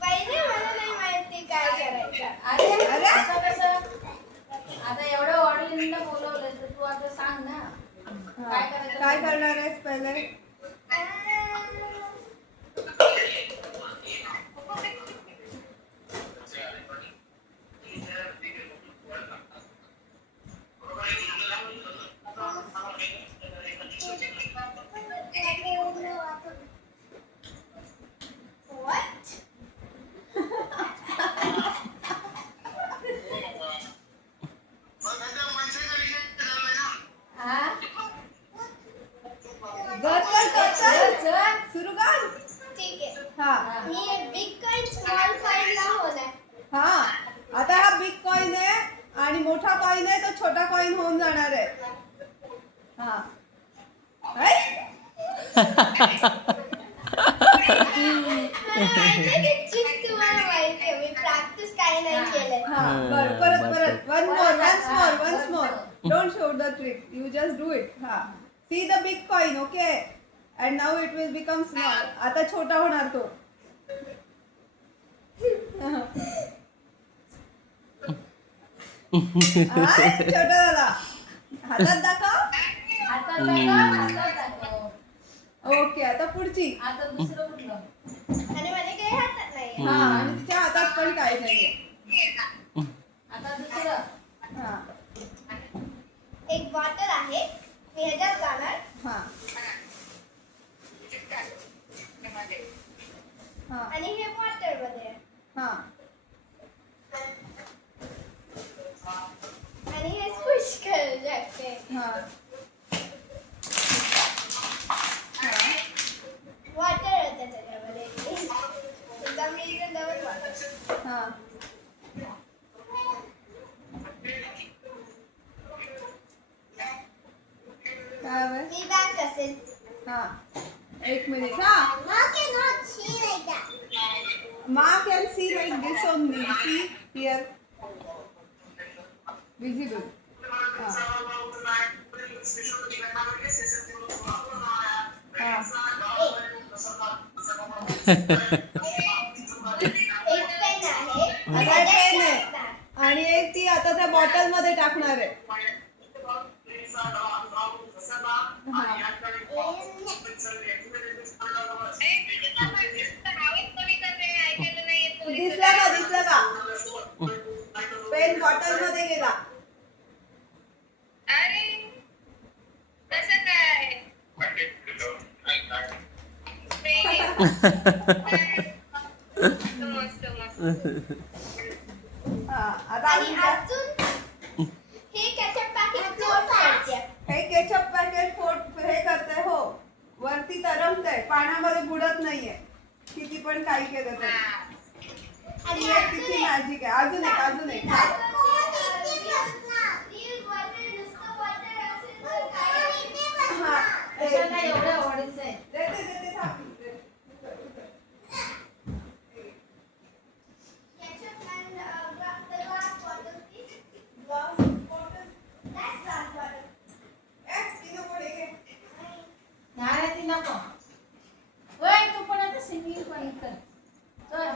पहिले मला नाही माहिती काय करायचं. आता एवढं ऑडियन्सला बोलवलं तर तू आता सांग ना काय करायचं. काय करणार आहेस पहिले? सुरू कर. ठीक आहे. हा मी बिग कॉइन स्मॉल कॉइनला होणार. हा आता हा बिग कॉइन आहे आणि मोठा कॉइन आहे तो छोटा कॉइन होऊन जाणार आहे. हा मला माहितीये की चिक तुम्हाला माहितीये. मी प्रॅक्टिस काही नाही केलंय. हा बर परत once more don't show the trick, you just do it. हा see the big coin, okay, and now it will become small. आता छोटा होणार तो. छोटा झाला. हातात दाखव. हातात दाखव. ओके आता पुढची. आता दुसरं कुठलं. आणि माझ्या काही हातात नाही. हा आणि तिच्या हातात पण काही नाहीये. आता दुसरं. हा एक बॉटल आहे. मी ह्याच्यात जाणार. हा हा आणि हे वॉटर मध्ये. हा आणि हे स्क्विश करू शकते. हा वॉटर होतं त्याच्यामध्ये. तुमचा मी इकडे डबल वॉटर. हा काय हवंय? मी बँक असेल. हा एक मिनिट. हा Mark cannot see like that. Mark can see like this only. See here. Visible. हा. हा. एक पेन आहे. आता पेन आहे आणि एक ती आता त्या बॉटल मध्ये टाकणार आहे. हा. दिसला का पेन बॉटल मध्ये गेला. अरे कसं काय? मस्त मस्त. हा आता आणि अजून हे केचप पॅकेट फोड करते. हे केचप पॅकेट हे करते. हो वरती तरंगतंय पाण्यामध्ये बुडत नाहीये किती पण काही केलं तरी. आणि ही एक तिची मॅजिक आहे. अजून एक हा. कशाला एवढं ऑडियन्स आहे. देते थांब. नाही ती नको. ओय तू पण आता सिंगिंग पण कर. चल.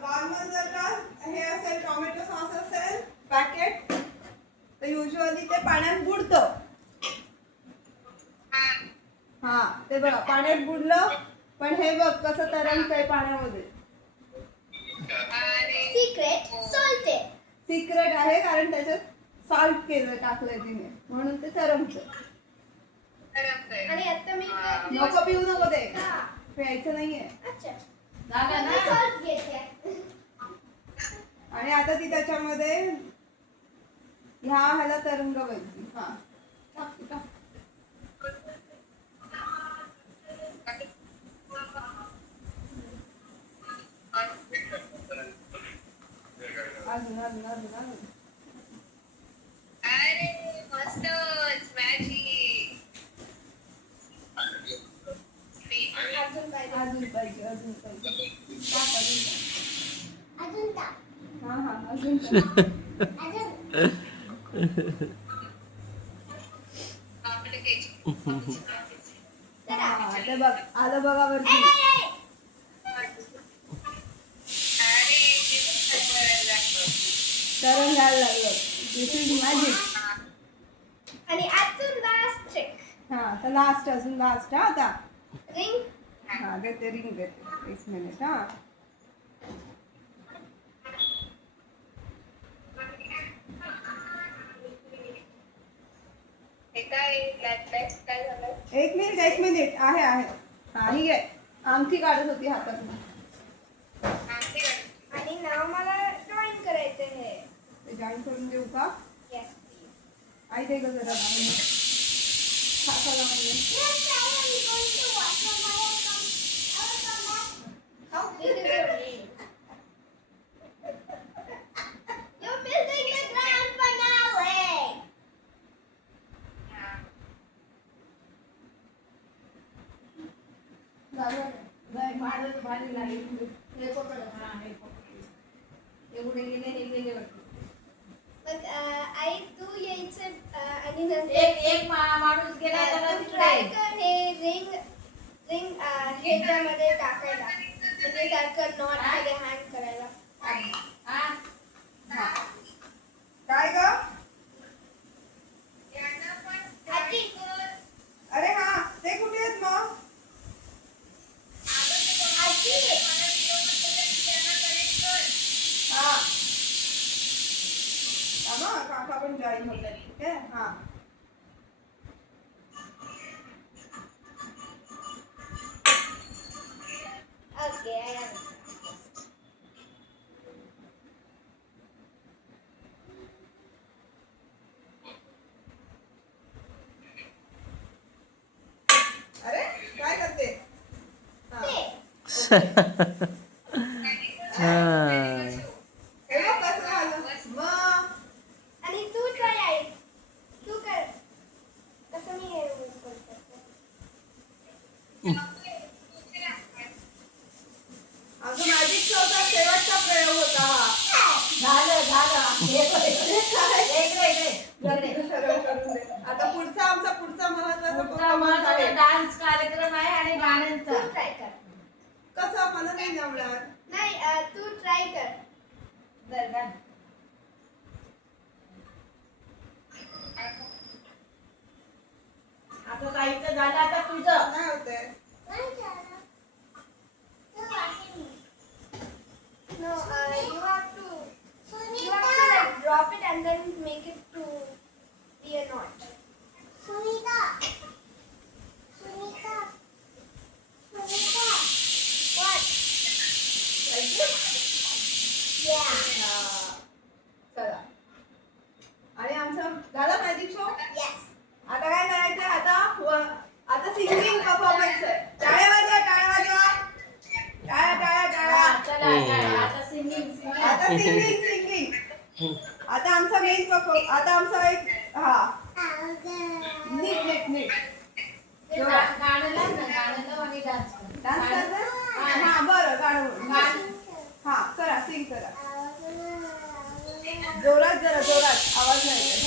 नॉर्मल जर का हे असेल टोमॅटो सॉस असेल पॅकेट तर युजली ते पाण्यात बुडतं. हा ते बघा पाण्यात बुडलं पण हे बघ कसं तरंगतंय पाण्यामध्ये. सिक्रेट सॉल्ट आहे. सिक्रेट आहे कारण त्याच्यात सॉल्ट केलं टाकलंय तिने म्हणून ते तरंगतं. आणि आता मी नको पिऊ नको ते हा. प्यायचं नाहीये. अच्छा झालं मी ना. सॉल्ट घेते. आणि आता ती त्याच्यामध्ये ह्याला तरंग बनते. हा टाक, टाक. अजून अजून अजून अजून. अरे मस्तच मॅजिक. अजून काय पाहिजे अजून पाहिजे. टाक, अजून टाक. अजून टाक. हा अजून टाक. अजून. आता बघ आलं बघा वरती. तरण घ्यायला लागलं. दिस इज मॅजिक. आणि अजून लास्ट ट्रिक. हा तर लास्ट अजून लास्ट हा आता. रिंग. हा देते रिंग देते. 1 मिनिट हा. एक मिनिट आहे हा ही आहे. अंगठी काढत होती हातातून. आणि नाव मला ड्रॉइंग करायचं आहे. ते जॉईन करून देऊ का? Yes please. आई दे ग जरा. How big is your ring? You're missing the grand finale. भारी लागली. हे पकड. हा, हे पकड. एवढे गेले वाटतं. But आई तू यायचं आणि नंतर एक माणूस गेला त्याला तू तिकडे. ट्राय कर हे रिंग ह्याच्यामध्ये टाकायला म्हणजे सारखं नॉट मध्ये हँग करायला. हा? काय ग? आजी अरे हा ते कुठे आहेत मग? आजी हा काका पण जॉईन होत आहे. ठीक आहे हा. ओके आय एम अरे काय करते? हा. हे बघ कसं झालं. मग आणि तू ट्राय आहे तू कर कसं मी हे करते. अजून मॅजिक शोचा शेवटचा प्रयोग होता हा. झालं. हे बघ, इकडे. सरळ करून दे. आता पुढचा महत्वाचा पुढचा परफॉर्मन्स महत्त्वाचा आहे. डान्स कार्यक्रम आहे आणि तू गाण्यांचा. ट्राय कर. कसं मला नाही जमणार. नाही तू ट्राय कर. बरं का? आता ताईचं झालं, आता तुझं. काय होतंय? No, you have to like, drop it and then make it to be a knot. What? Like this? Yeah. हा. चला. आणि आमचा झाला मॅजिक शो. Yes. आता काय करायचं आता सिंगिंग परफॉर्मन्स आहे. टाळ्या वाजवा. टाळ्या. चला, आता सिंगिंग. आता सिंगिंग. आता आमचा मेन परफॉर्म. आता आमचा एक नीट गाणं लाव ना, गाणं लाव आणि डान्स कर. डान्स करणार. हा बरं गाणं. हा करा सिंग करा. जोरात आवाज नाही येत.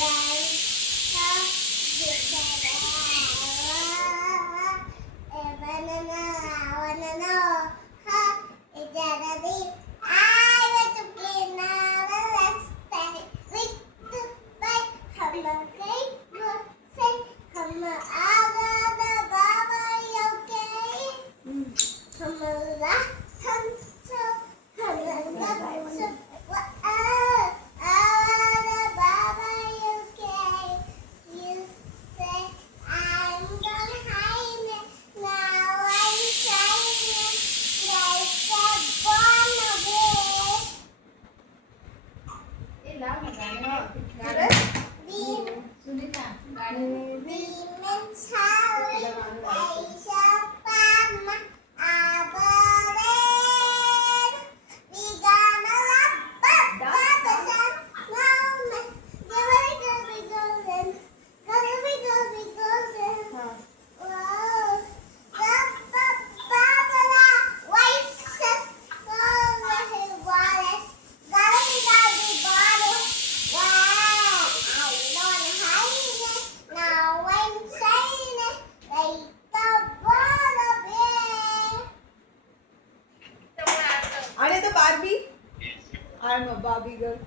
I'm a Barbie girl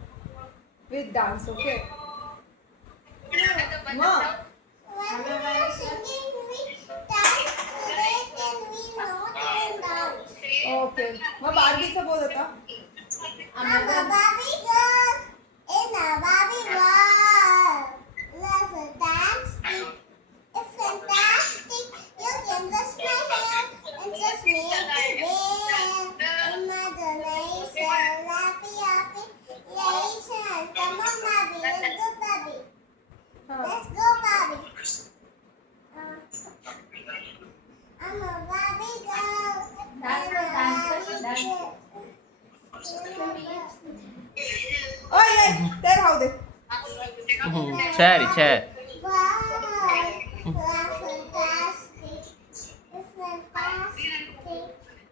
with dance, okay? मग When we are singing, we dance today and we not even dance. Okay मग बार्बीचं बोल आता. I'm a Barbie girl in a Barbie world. Love a dance stick. It's fantastic. You can brush my hair and just make it real. Imagination, happy, happy, creation. Come on, Barbie, let's go, Barbie. हा. Let's go, Barbie. I'm a Barbie girl. Dance. ओय ते राहू दे. छान छान. Wow, fantastic. It's fantastic.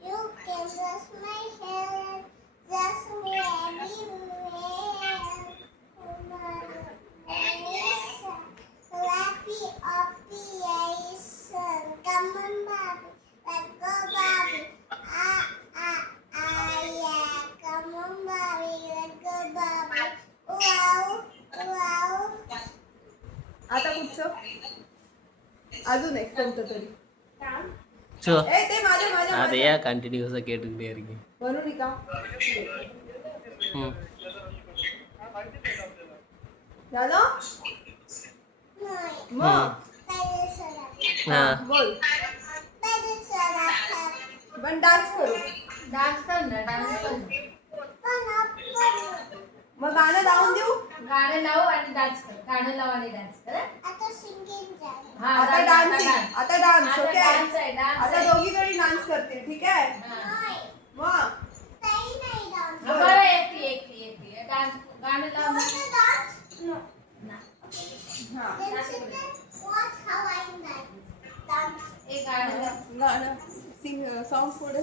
You can brush my hair just everywhere. Happy operation. Come on, Barbie. Let's go, Barbie. Yeah. Come on, Barbie. Let's go, Barbie. Wow. आता कुठचं अजून एक कोणतं तरी चो ए ते माझ्या आता या कंटिन्यूस केटगरी आहे. बनवू का झालं मग हा बोल पण डान्स करू डान्स कर ना डान्स कर. मग गाणं लावून देऊ. गाणं लाव आणि डान्स कर. गाणं लाव आणि डान्स कर. हा? हा, आता dance, डान्स आता डान्स आता ओके dance आहे, dance आता आहे. दोघी जणी डान्स करतील ठीक आहे हा. मग हा, बरं एकटी डान्स गाणं लाव ना. हा एक गाणं लाव. गाणं सिंग सॉन्ग पुढे